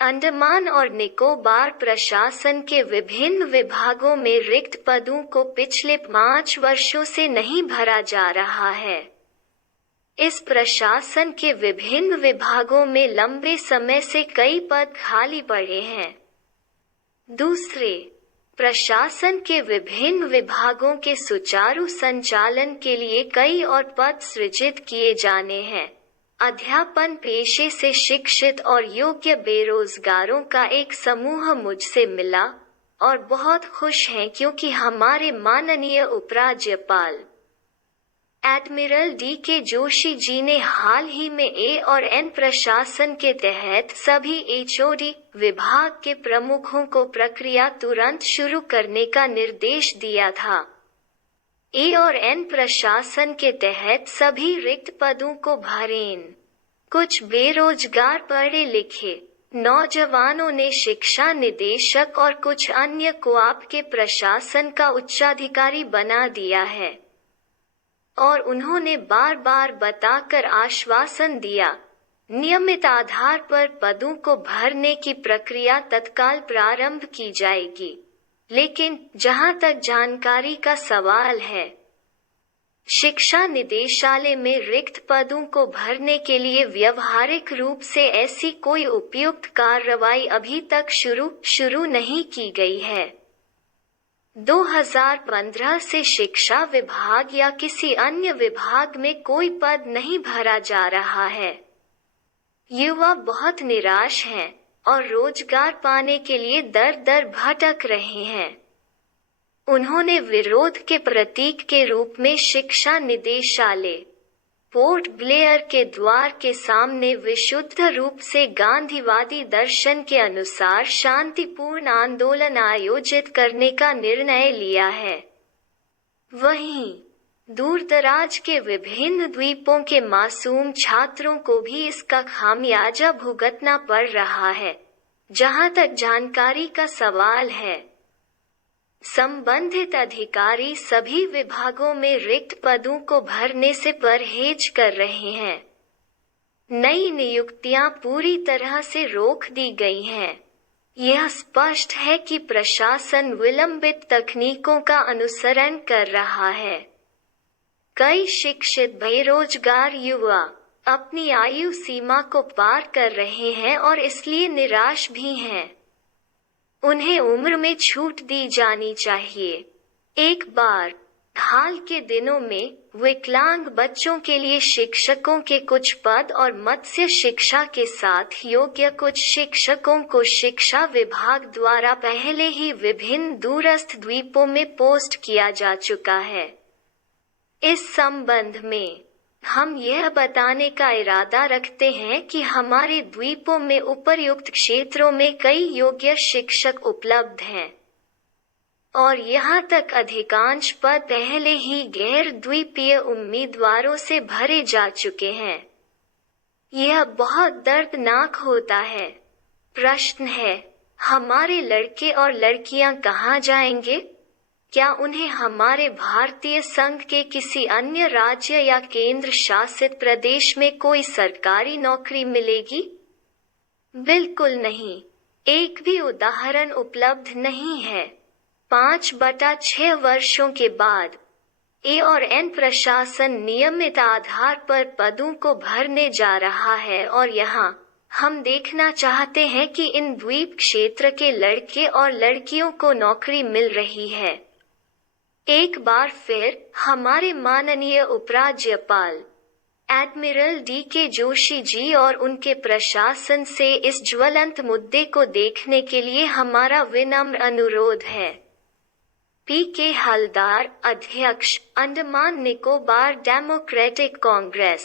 अंडमान और निकोबार प्रशासन के विभिन्न विभागों में रिक्त पदों को पिछले 5 वर्षों से नहीं भरा जा रहा है। इस प्रशासन के विभिन्न विभागों में लंबे समय से कई पद खाली पड़े हैं। दूसरे, प्रशासन के विभिन्न विभागों के सुचारू संचालन के लिए कई और पद सृजित किए जाने हैं। अध्यापन पेशे से शिक्षित और योग्य बेरोजगारों का एक समूह मुझसे मिला और बहुत खुश हैं क्योंकि हमारे माननीय उपराज्यपाल एडमिरल डी.के. जोशी जी ने हाल ही में ए और एन प्रशासन के तहत सभी एचओडी विभाग के प्रमुखों को प्रक्रिया तुरंत शुरू करने का निर्देश दिया था। ए और एन प्रशासन के तहत सभी रिक्त पदों को भरें। कुछ बेरोजगार पढ़े लिखे नौजवानों ने शिक्षा निदेशक और कुछ अन्य को आपके प्रशासन का उच्चाधिकारी बना दिया है और उन्होंने बार बार बताकर आश्वासन दिया, नियमित आधार पर पदों को भरने की प्रक्रिया तत्काल प्रारंभ की जाएगी। लेकिन जहां तक जानकारी का सवाल है, शिक्षा निदेशालय में रिक्त पदों को भरने के लिए व्यवहारिक रूप से ऐसी कोई उपयुक्त कार्रवाई अभी तक शुरू नहीं की गई है। 2015 से शिक्षा विभाग या किसी अन्य विभाग में कोई पद नहीं भरा जा रहा है। युवा बहुत निराश हैं और रोजगार पाने के लिए दर-दर भटक रहे हैं। उन्होंने विरोध के प्रतीक के रूप में शिक्षा निदेशालय, पोर्ट ब्लेयर के द्वार के सामने विशुद्ध रूप से गांधीवादी दर्शन के अनुसार शांतिपूर्ण आंदोलन आयोजित करने का निर्णय लिया है। वहीं दूरदराज के विभिन्न द्वीपों के मासूम छात्रों को भी इसका खामियाजा भुगतना पड़ रहा है। जहां तक जानकारी का सवाल है, संबंधित अधिकारी सभी विभागों में रिक्त पदों को भरने से परहेज कर रहे हैं। नई नियुक्तियां पूरी तरह से रोक दी गई हैं। यह स्पष्ट है कि प्रशासन विलंबित तकनीकों का अनुसरण कर रहा है। कई शिक्षित बेरोजगार युवा अपनी आयु सीमा को पार कर रहे हैं और इसलिए निराश भी हैं। उन्हें उम्र में छूट दी जानी चाहिए। एक बार हाल के दिनों में विकलांग बच्चों के लिए शिक्षकों के कुछ पद और मत्स्य शिक्षा के साथ योग्य कुछ शिक्षकों को शिक्षा विभाग द्वारा पहले ही विभिन्न दूरस्थ द्वीपों में पोस्ट किया जा चुका है। इस संबंध में हम यह बताने का इरादा रखते हैं कि हमारे द्वीपों में उपर्युक्त क्षेत्रों में कई योग्य शिक्षक उपलब्ध हैं और यहाँ तक अधिकांश पद पहले ही गैर द्वीपीय उम्मीदवारों से भरे जा चुके हैं। यह बहुत दर्दनाक होता है। प्रश्न है, हमारे लड़के और लड़कियां कहाँ जाएंगे? क्या उन्हें हमारे भारतीय संघ के किसी अन्य राज्य या केंद्र शासित प्रदेश में कोई सरकारी नौकरी मिलेगी? बिल्कुल नहीं। एक भी उदाहरण उपलब्ध नहीं है। 5/6 वर्षों के बाद ए और एन प्रशासन नियमित आधार पर पदों को भरने जा रहा है और यहाँ हम देखना चाहते हैं कि इन द्वीप क्षेत्र के लड़के और लड़कियों को नौकरी मिल रही है। एक बार फिर हमारे माननीय उपराज्यपाल एडमिरल डी.के. जोशी जी और उनके प्रशासन से इस ज्वलंत मुद्दे को देखने के लिए हमारा विनम्र अनुरोध है। पी.के. हलदार, अध्यक्ष, अंडमान निकोबार डेमोक्रेटिक कांग्रेस।